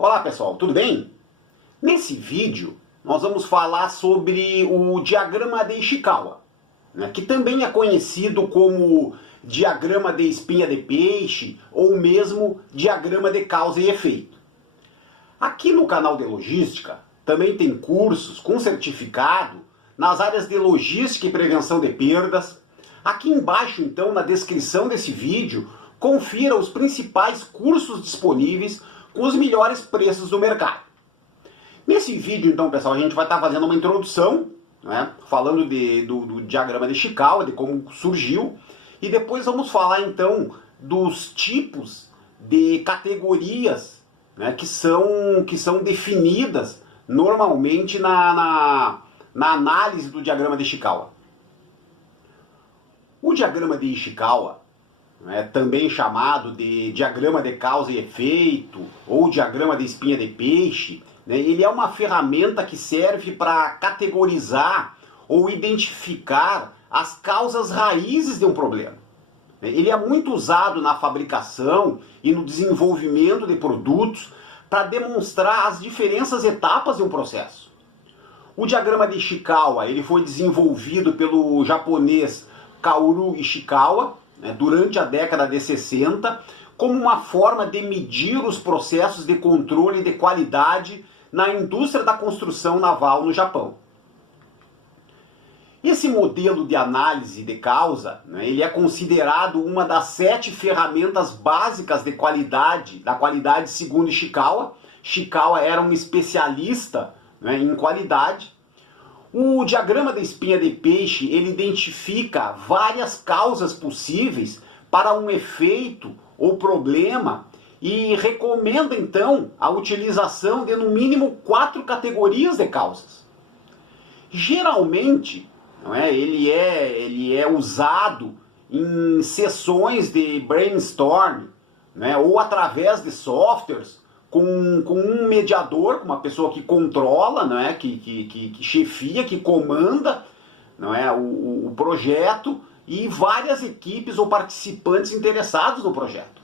Olá pessoal, tudo bem? Nesse vídeo nós vamos falar sobre o diagrama de Ishikawa, né, que também é conhecido como diagrama de espinha de peixe ou mesmo diagrama de causa e efeito. Aqui no canal de logística também tem cursos com certificado nas áreas de logística e prevenção de perdas. Aqui embaixo então na descrição desse vídeo confira os principais cursos disponíveis com os melhores preços do mercado. Nesse vídeo, então, pessoal, a gente vai estar fazendo uma introdução, né, falando do diagrama de Ishikawa, de como surgiu, e depois vamos falar, então, dos tipos de categorias, né, que são definidas normalmente na análise do diagrama de Ishikawa. O diagrama de Ishikawa, também chamado de diagrama de causa e efeito, ou diagrama de espinha de peixe, ele é uma ferramenta que serve para categorizar ou identificar as causas raízes de um problema. Ele é muito usado na fabricação e no desenvolvimento de produtos para demonstrar as diferentes etapas de um processo. O diagrama de Ishikawa ele foi desenvolvido pelo japonês Kaoru Ishikawa, durante a década de 60, como uma forma de medir os processos de controle de qualidade na indústria da construção naval no Japão. Esse modelo de análise de causa, ele é considerado uma das 7 ferramentas básicas de qualidade, da qualidade segundo Ishikawa. Ishikawa era um especialista em qualidade. O diagrama da espinha de peixe ele identifica várias causas possíveis para um efeito ou problema e recomenda então a utilização de no mínimo 4 categorias de causas. Geralmente ele é usado em sessões de brainstorm, ou através de softwares com um mediador, com uma pessoa que controla, que chefia, que comanda o projeto e várias equipes ou participantes interessados no projeto.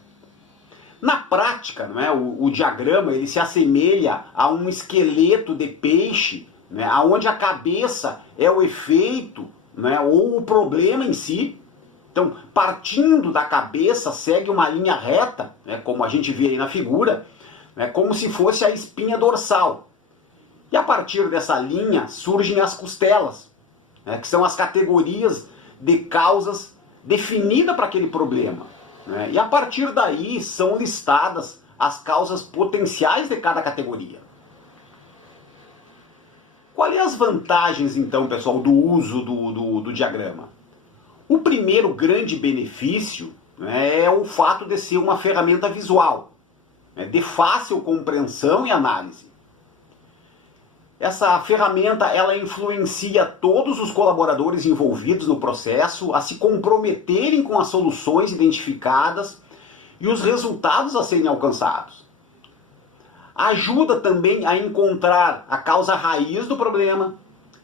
Na prática, o diagrama ele se assemelha a um esqueleto de peixe, onde a cabeça é o efeito ou o problema em si. Então, partindo da cabeça, segue uma linha reta, como a gente vê aí na figura, como se fosse a espinha dorsal. E a partir dessa linha surgem as costelas, que são as categorias de causas definidas para aquele problema. E a partir daí são listadas as causas potenciais de cada categoria. Quais são as vantagens, então, pessoal, do uso do diagrama? O primeiro grande benefício é o fato de ser uma ferramenta visual, de fácil compreensão e análise. Essa ferramenta ela influencia todos os colaboradores envolvidos no processo a se comprometerem com as soluções identificadas e os resultados a serem alcançados. Ajuda também a encontrar a causa raiz do problema.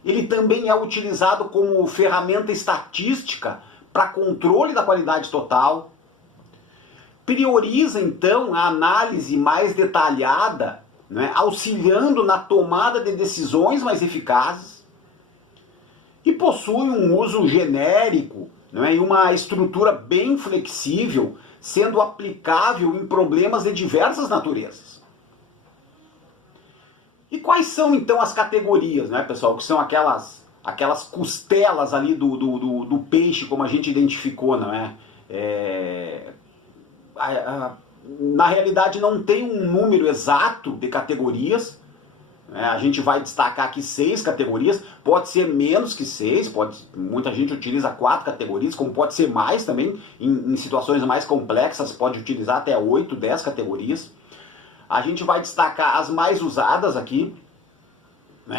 Ele também é utilizado como ferramenta estatística para controle da qualidade total. Prioriza então a análise mais detalhada, auxiliando na tomada de decisões mais eficazes, e possui um uso genérico e uma estrutura bem flexível, sendo aplicável em problemas de diversas naturezas. E quais são então as categorias, pessoal, que são aquelas costelas ali do peixe, como a gente identificou, na realidade não tem um número exato de categorias, a gente vai destacar aqui 6 categorias, pode ser menos que 6, muita gente utiliza 4 categorias, como pode ser mais também, em situações mais complexas pode utilizar até 8, 10 categorias. A gente vai destacar as mais usadas aqui,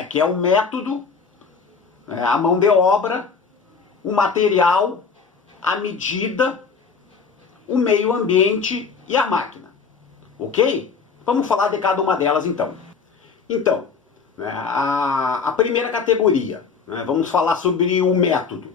que é o método, a mão de obra, o material, a medida, o meio ambiente e a máquina. Ok? Vamos falar de cada uma delas então. Então, a primeira categoria, vamos falar sobre o método.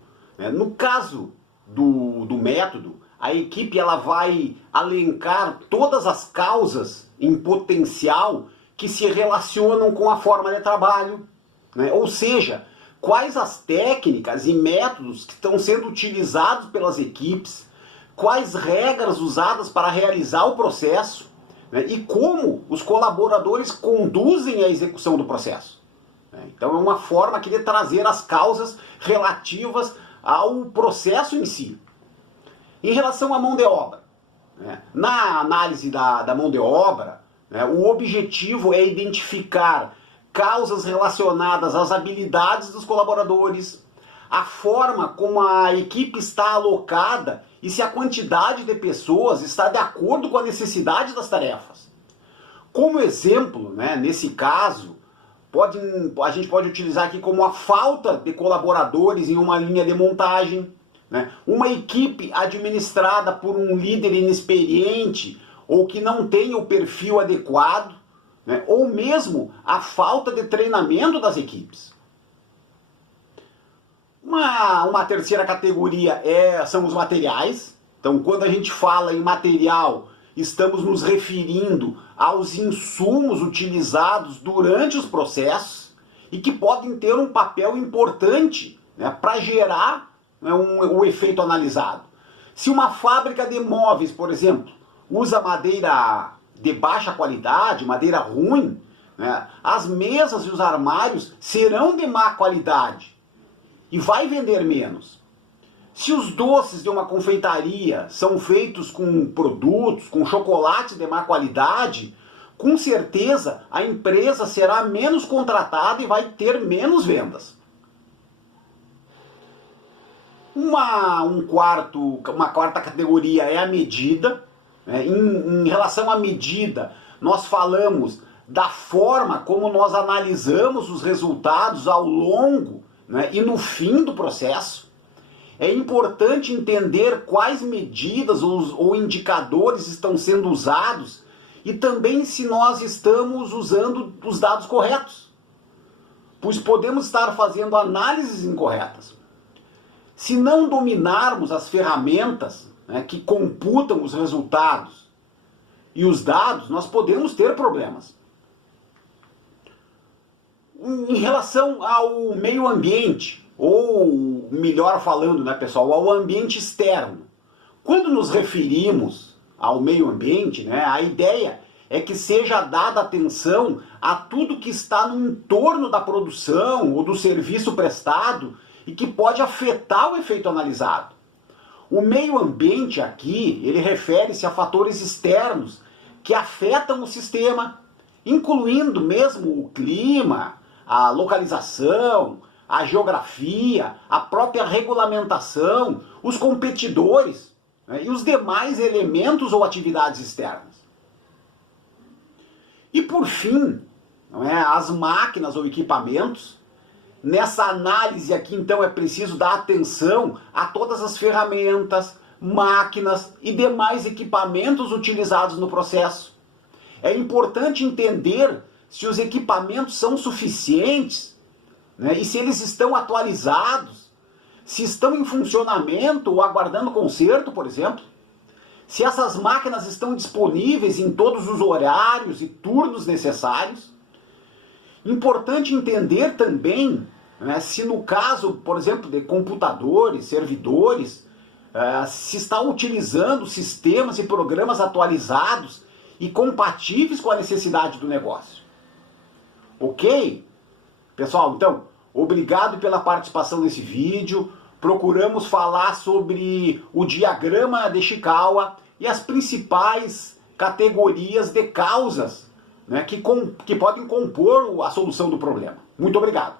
No caso do método, a equipe ela vai alencar todas as causas em potencial que se relacionam com a forma de trabalho, né? Ou seja, quais as técnicas e métodos que estão sendo utilizados pelas equipes, quais regras usadas para realizar o processo, né? E como os colaboradores conduzem a execução do processo. Então é uma forma aqui de trazer as causas relativas ao processo em si. Em relação à mão de obra, né? Na análise da mão de obra, né, o objetivo é identificar causas relacionadas às habilidades dos colaboradores, a forma como a equipe está alocada e se a quantidade de pessoas está de acordo com a necessidade das tarefas. Como exemplo, né, nesse caso, a gente pode utilizar aqui como a falta de colaboradores em uma linha de montagem, né, uma equipe administrada por um líder inexperiente ou que não tem o perfil adequado, né, ou mesmo a falta de treinamento das equipes. Uma terceira categoria são os materiais. Então, quando a gente fala em material, estamos nos referindo aos insumos utilizados durante os processos e que podem ter um papel importante, né, para gerar, né, o efeito analisado. Se uma fábrica de móveis, por exemplo, usa madeira de baixa qualidade, madeira ruim, né, as mesas e os armários serão de má qualidade e vai vender menos. Se os doces de uma confeitaria são feitos com produtos, com chocolate de má qualidade, com certeza a empresa será menos contratada e vai ter menos vendas. Uma quarta categoria é a medida. Em relação à medida, nós falamos da forma como nós analisamos os resultados ao longo, né, e no fim do processo. É importante entender quais medidas ou indicadores estão sendo usados e também se nós estamos usando os dados corretos, pois podemos estar fazendo análises incorretas. Se não dominarmos as ferramentas, né, que computam os resultados e os dados, nós podemos ter problemas. Em relação ao meio ambiente, ou melhor falando, né, pessoal, ao ambiente externo. Quando nos referimos ao meio ambiente, né, a ideia é que seja dada atenção a tudo que está no entorno da produção ou do serviço prestado e que pode afetar o efeito analisado. O meio ambiente aqui, ele refere-se a fatores externos que afetam o sistema, incluindo mesmo o clima, a localização, a geografia, a própria regulamentação, os competidores, né, e os demais elementos ou atividades externas. E por fim, não é, as máquinas ou equipamentos. Nessa análise aqui, então, é preciso dar atenção a todas as ferramentas, máquinas e demais equipamentos utilizados no processo. É importante entender se os equipamentos são suficientes, né, e se eles estão atualizados, se estão em funcionamento ou aguardando conserto, por exemplo. Se essas máquinas estão disponíveis em todos os horários e turnos necessários. Importante entender também, né, se no caso, por exemplo, de computadores, servidores, se está utilizando sistemas e programas atualizados e compatíveis com a necessidade do negócio. Ok? Pessoal, então, obrigado pela participação nesse vídeo. Procuramos falar sobre o diagrama de Ishikawa e as principais categorias de causas, né, que podem compor a solução do problema. Muito obrigado.